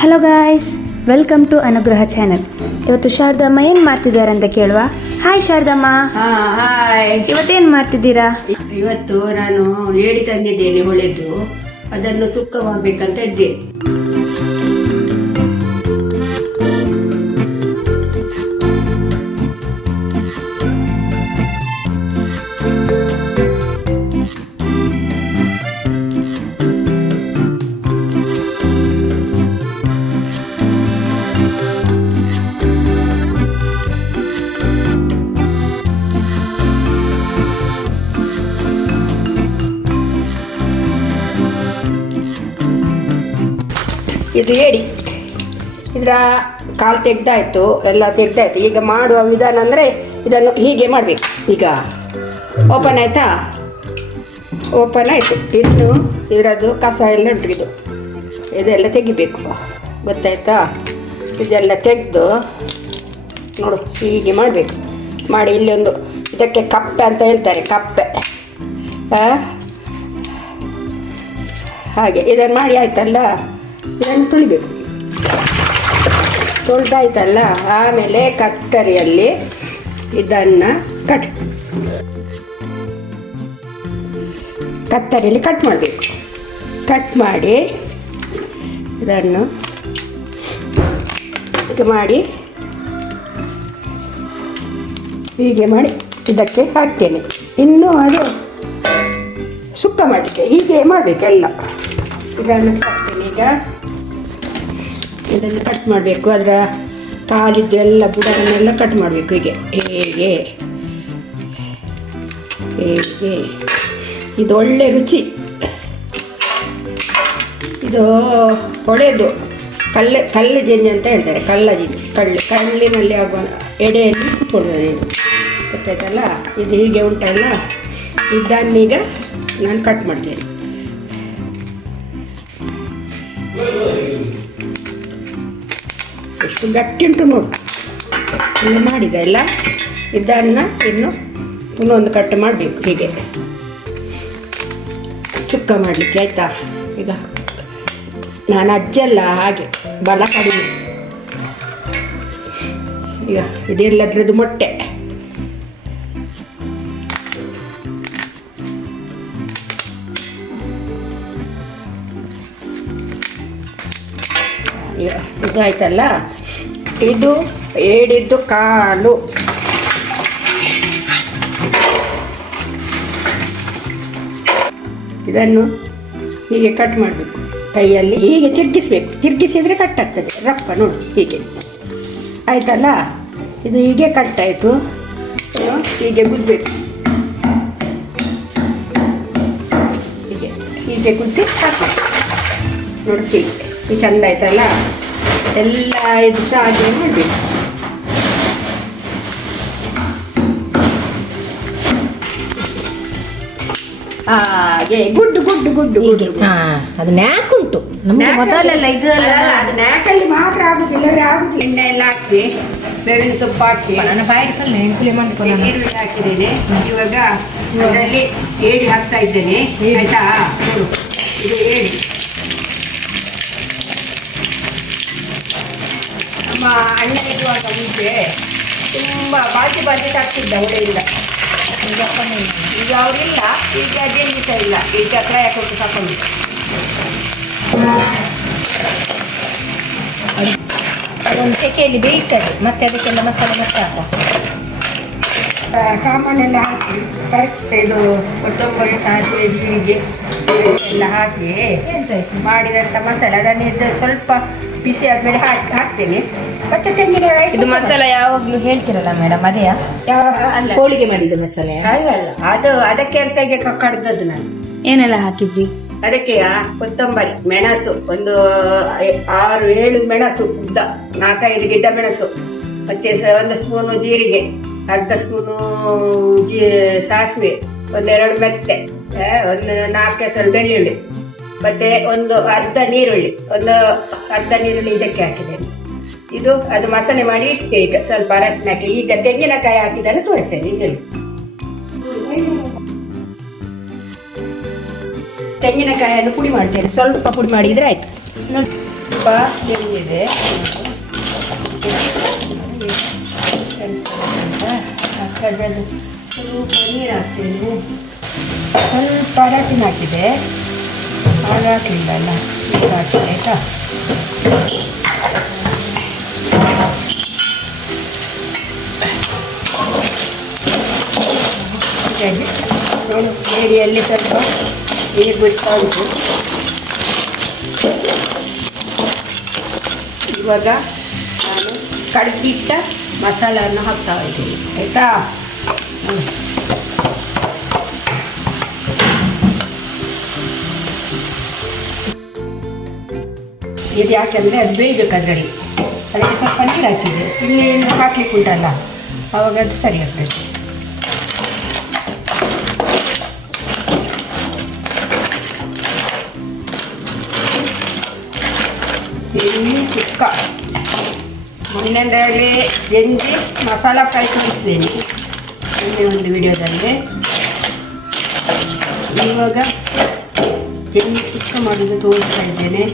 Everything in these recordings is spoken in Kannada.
ಹಲೋ ಗಾಯ್ಸ್, ವೆಲ್ಕಮ್ ಟು ಅನುಗ್ರಹ ಚಾನಲ್. ಇವತ್ತು ಶಾರದಮ್ಮ ಏನು ಮಾಡ್ತಿದ್ದಾರೆ ಅಂತ ಕೇಳುವ. ಹಾಯ್ ಶಾರದಮ್ಮ. ಹಾಯ್. ಇವತ್ತೇನು ಮಾಡ್ತಿದ್ದೀರಾ? ಇವತ್ತು ನಾನು ಏಡಿ ತಂದಿದ್ದೇನೆ ಹೊಳೆದು, ಅದನ್ನು ಸುಕ್ಕ ಮಾಡ್ಬೇಕಂತ ಇದ್ದೆ. ಇದು ಏಡಿ, ಇದರ ಕಾಲು ತೆಗ್ದಾಯ್ತು, ಎಲ್ಲ ತೆಗ್ದಾಯ್ತು. ಈಗ ಮಾಡುವ ವಿಧಾನ ಅಂದರೆ ಇದನ್ನು ಹೀಗೆ ಮಾಡಬೇಕು. ಈಗ ಓಪನ್ ಆಯಿತಾ? ಓಪನ್ ಆಯಿತು. ಇನ್ನು ಇದರದ್ದು ಕಸ ಎಲ್ಲ ಉಂಟು, ಇದೆಲ್ಲ ತೆಗಿಬೇಕು, ಗೊತ್ತಾಯ್ತಾ? ಇದೆಲ್ಲ ತೆಗೆದು ನೋಡು, ಹೀಗೆ ಮಾಡಬೇಕು. ಮಾಡಿ ಇಲ್ಲೊಂದು ಇದಕ್ಕೆ ಕಪ್ಪೆ ಅಂತ ಹೇಳ್ತಾರೆ, ಕಪ್ಪೆ. ಹಾಗೆ ಇದನ್ನು ಮಾಡಿ ಆಯ್ತಲ್ಲ, ಇದನ್ನು ತುಳಿಬೇಕು. ತೊಳ್ದಾಯ್ತಲ್ಲ, ಆಮೇಲೆ ಕತ್ತರಿಯಲ್ಲಿ ಇದನ್ನು ಕತ್ತರಿಯಲ್ಲಿ ಕಟ್ ಮಾಡಬೇಕು. ಕಟ್ ಮಾಡಿ ಇದನ್ನು ಇದು ಮಾಡಿ ಹೀಗೆ ಮಾಡಿ ಇದಕ್ಕೆ ಹಾಕ್ತೇನೆ. ಇನ್ನು ಅದು ಸುಕ್ಕ ಮಾಡಲಿಕ್ಕೆ ಹೀಗೆ ಮಾಡಬೇಕೆಲ್ಲ. ಇದನ್ನು ಹಾಕ್ತೇನೆ. ಈಗ ಇದನ್ನು ಕಟ್ ಮಾಡಬೇಕು. ಅದರ ಕಾಲಿದ್ದು ಎಲ್ಲ ಬುಡನ್ನೆಲ್ಲ ಕಟ್ ಮಾಡಬೇಕು. ಹೀಗೆ ಹೇಗೆ ಹೇಗೆ ಇದು ಒಳ್ಳೆ ರುಚಿ. ಇದು ಹೊಳೆದು ಕಲ್ಲು ಜಂಜಿ ಅಂತ ಹೇಳ್ತಾರೆ, ಕಲ್ಲ ಜಂಜಿ. ಕಲ್ಲಿನಲ್ಲಿ ಆಗುವ ಎಡೆಯಲ್ಲಿ ಕೂತ್ಕೊಳ್ತದೆ ಇದು, ಗೊತ್ತಾಯ್ತಲ್ಲ? ಇದು ಹೀಗೆ ಉಂಟಲ್ಲ, ಇದನ್ನೀಗ ನಾನು ಕಟ್ ಮಾಡ್ತೇನೆ. ಎಷ್ಟು ಗಟ್ಟಿ ಉಂಟು ನೋಡು. ಇನ್ನು ಮಾಡಿದೆ ಎಲ್ಲ. ಇದನ್ನು ಇನ್ನು ಇನ್ನೊಂದು ಕಟ್ ಮಾಡಬೇಕು, ಹೀಗೆ ಚುಕ್ಕ ಮಾಡಲಿಕ್ಕೆ, ಆಯಿತಾ? ಈಗ ನಾನು ಅಜ್ಜಲ್ಲ, ಹಾಗೆ ಬಲ ಕಡಿಮೆ. ಈಗ ಇದೆಲ್ಲದ್ರದ್ದು ಮೊಟ್ಟೆ. ಇದು ಆಯ್ತಲ್ಲ, ಇದು ಏಡಿದ್ದು ಕಾಲು. ಇದನ್ನು ಹೀಗೆ ಕಟ್ ಮಾಡಬೇಕು, ಕೈಯಲ್ಲಿ ಹೀಗೆ ತಿರುಗಿಸ್ಬೇಕು. ತಿರುಗಿಸಿದರೆ ಕಟ್ ಆಗ್ತದೆ, ರಪ್ಪ ನೋಡು, ಹೀಗೆ ಆಯ್ತಲ್ಲ. ಇದು ಹೀಗೆ ಕಟ್ ಆಯಿತು. ಹೀಗೆ ಗುದ್ದಬೇಕು, ಹೀಗೆ ಹೀಗೆ ಗುದ್ದಿ ಹಾಕಬೇಕು. ನೋಡಿ, ಹೀಗೆ ಇದು ಚೆಂದ ಆಯ್ತಲ್ಲ. ಎಲ್ಲ ಇದು ಸಹ ಹಾಗೆ ಮಾಡಬೇಕು. ಹಾಗೆ ಗುಡ್ಡು ಗುಡ್ಡು ಗುಡ್ಡು ಗುಡ್ಡು. ಅದು ನ್ಯಾಕ್ ಉಂಟು ಮೊದಲೆಲ್ಲ. ಇದೆಲ್ಲ ಅದು ನ್ಯಾಕಲ್ಲಿ ಮಾತ್ರ ಆಗುದಿಲ್ಲ, ಆಗುದಿಲ್ಲ. ಎಣ್ಣೆ ಎಲ್ಲ ಹಾಕಿ, ಬೇವಿನ ಸೊಪ್ಪು ಹಾಕಿ, ನಾನು ಬಾಯಿಡ್ಕೊಂಡು ನೆನಪುಲಿ ಮಾಡ್ಕೊಂಡು ಈರುಳ್ಳಿ ಹಾಕಿದ್ದೇನೆ. ಇವಾಗ ಅದರಲ್ಲಿ ಏಡಿ ಹಾಕ್ತಾ ಇದ್ದೇನೆ, ಆಯ್ತಾ? ನೋಡು, ಇದು ಏಡಿ. ನಮ್ಮ ಅಣ್ಣ ಇರುವಾಗ ಮುಂಚೆ ತುಂಬ ಬಾಜಿ ಹಾಕ್ತಿದ್ದ ಹೊಳೆಯಿಂದ. ಈಗ ಅವರಿಲ್ಲ, ಈಗ ಅದೇನು ಸಹ ಇಲ್ಲ. ಈ ಚಕ್ರ ಕೊಟ್ಟು ತಗೊಂಡು ಅದೊಂದು ಸೆಕೆಯಲ್ಲಿ ಬೇಯ್ತದೆ, ಮತ್ತೆ ಅದಕ್ಕೆಲ್ಲ ಮಸಾಲೆ ಮತ್ತೆ ಸಾಮಾನೆಲ್ಲ ಹಾಕಿ ಕರೆಕ್ಟ್ ಇದು ಕೊತ್ತಂಬರಿ, ಸಾಸಿವೆ, ಜೀರಿಗೆ ಎಲ್ಲ ಹಾಕಿ ಮಾಡಿದಂಥ ಮಸಾಲೆ ಅದನ್ನು ಇದು ಸ್ವಲ್ಪ ಬಿಸಿ ಆದಮೇಲೆ ಹಾಕ್ತೇನೆ. ಮತ್ತೆ ತೆಂಗಿನಕಾಯಿ. ಇದು ಮಸಾಲೆ ಯಾವಾಗಲೂ ಹೇಳ್ತಿರಲ್ಲ ಮೇಡಮ್, ಅದೇ ಅಲ್ಲ, ಹೋಳಿಗೆ ಮಾಡಿದ ಮಸಾಲೆ ಅಲ್ಲ, ಅದು ಅದಕ್ಕೆ ಅಂತ ಈಗ ಕಡ್ದದ್ದು ನಾನು. ಏನೆಲ್ಲ ಹಾಕಿದ್ರಿ ಅದಕ್ಕೆ? ಕೊತ್ತಂಬರಿ, ಮೆಣಸು ಒಂದು 6-7 ಮೆಣಸು ಉದ್ದ, 4-5 ಗಿಡ್ಡ ಮೆಣಸು, ಮತ್ತೆ 1 ಸ್ಪೂನು ಜೀರಿಗೆ, ಅರ್ಧ ಸ್ಪೂನು ಸಾಸಿವೆ, 1-2 ಮೆತ್ತೆ, ಒಂದು 4 ಹೆಸರು ಬೆಳ್ಳುಳ್ಳಿ, ಮತ್ತೆ ಒಂದು ಅರ್ಧ ನೀರುಳ್ಳಿ, ಇದಕ್ಕೆ ಹಾಕಿದ್ದೇನೆ. ಇದು ಅದು ಮಸಾಲೆ ಮಾಡಿ ಇಟ್ಟೆ. ಈಗ ಸ್ವಲ್ಪ ಅರಸಿನ ಹಾಕಿ, ಈಗ ತೆಂಗಿನಕಾಯಿ ಹಾಕಿದ್ದನ್ನು ತೋರಿಸ್ತೇನೆ. ಈಗ ತೆಂಗಿನಕಾಯಿಯನ್ನು ಪುಡಿ ಮಾಡ್ತೇನೆ, ಸ್ವಲ್ಪ ಪುಡಿ ಮಾಡಿದರೆ ಆಯ್ತು. ಸ್ವಲ್ಪ ಬೆಂದಿದೆ. ಹಾಕಿದ್ರೆ ಸ್ವಲ್ಪ ನೀರು ಹಾಕ್ತೀನಿ. ಸ್ವಲ್ಪ ಅರಸಿನ ಹಾಕಿದೆ, ಆಗ ಹಾಕಲಿಲ್ಲ ಅಲ್ಲ, ಈಗ ಹಾಕಿದೆ ಆಯಿತಾ. ಹೀಗಾಗಿ ನೋಡಿ, ಏರಿಯಲ್ಲಿ ಸ್ವಲ್ಪ ನೀರು ಬಿಡ್ತಾ ಉಂಟು. ಇವಾಗ ನಾನು ಕಡ್ದಿಟ್ಟ ಮಸಾಲನ್ನು ಹಾಕ್ತಾ ಇದ್ದೀನಿ ಆಯಿತಾ. ಇದು ಯಾಕೆಂದರೆ ಅದು ಬೇಯಬೇಕು ಅದರಲ್ಲಿ, ಅದಕ್ಕೆ ಸ್ವಲ್ಪ ನೀರು ಹಾಕಿದೆ. ಇಲ್ಲಿ ಹಾಕ್ಲಿಕ್ಕೆ ಉಂಟಲ್ಲ, ಆವಾಗ ಅದು ಸರಿ ಆಗ್ತದೆ. ಎಣ್ಣೆ ಸುಕ್ಕ ಮೊನ್ನೆದರಲ್ಲಿ ಜಂಜಿ ಮಸಾಲ ಫ್ರೈ ತೋರಿಸಿದ್ದೇನೆ ನಿನ್ನೆ ಒಂದು ವಿಡಿಯೋದಲ್ಲಿ. ಇವಾಗ ಜಂಜಿ ಸುಕ್ಕ ಮಾಡೋದು ತೋರಿಸ್ತಾ ಇದ್ದೇನೆ.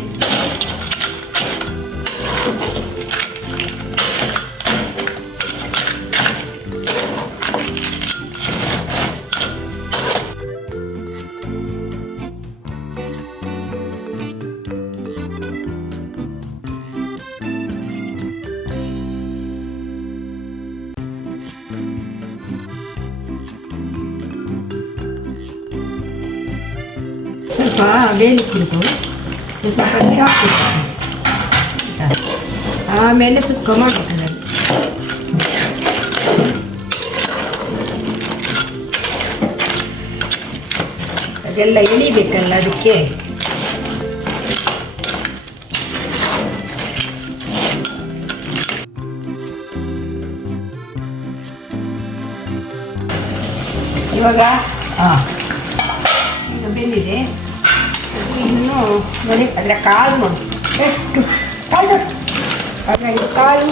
ಸ್ವಲ್ಪ ಬೇಯಲಿಕ್ಕಿಟ್ಟು ಸ್ವಲ್ಪ ನೀರು ಹಾಕ್ಬೇಕು ಆಯಿತಾ. ಆಮೇಲೆ ಸುಕ್ಕ ಮಾಡಬೇಕು. ಅದೆಲ್ಲ ಎಳಿಬೇಕಲ್ಲ ಅದಕ್ಕೆ. ಇವಾಗ ಇದು ಬೆಂದಿದೆ. ಇನ್ನು ನೋಡಿ, ಅದರ ಕಾಲು ನೋಡಿ ಎಷ್ಟು ಕಾಲು, ಇದು ಕಾಲು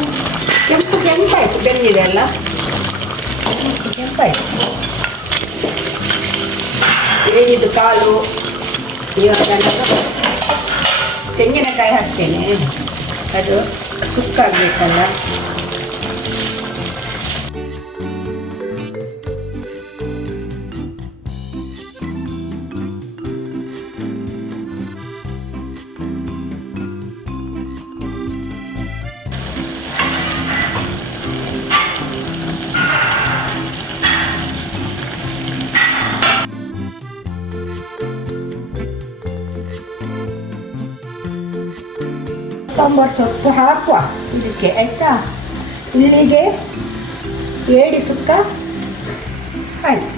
ಕೆಂಪಾಯಿತು, ಬೆಂದಿದೆ ಅಲ್ಲ, ಕೆಂಪಾಯಿತು. ಏಡಿದು ಕಾಲು. ಇವಾಗ ನಾನು ತೆಂಗಿನಕಾಯಿ ಹಾಕ್ತೇನೆ, ಅದು ಸುಕ್ಕಾಗಬೇಕಲ್ಲ. ಕೊತ್ತಂಬರಿ ಸೊಪ್ಪು ಹಾಕುವ ಇದಕ್ಕೆ ಆಯಿತಾ. ಇಲ್ಲಿಗೆ ಏಡಿ ಸುಕ್ಕ ಆಯಿತು.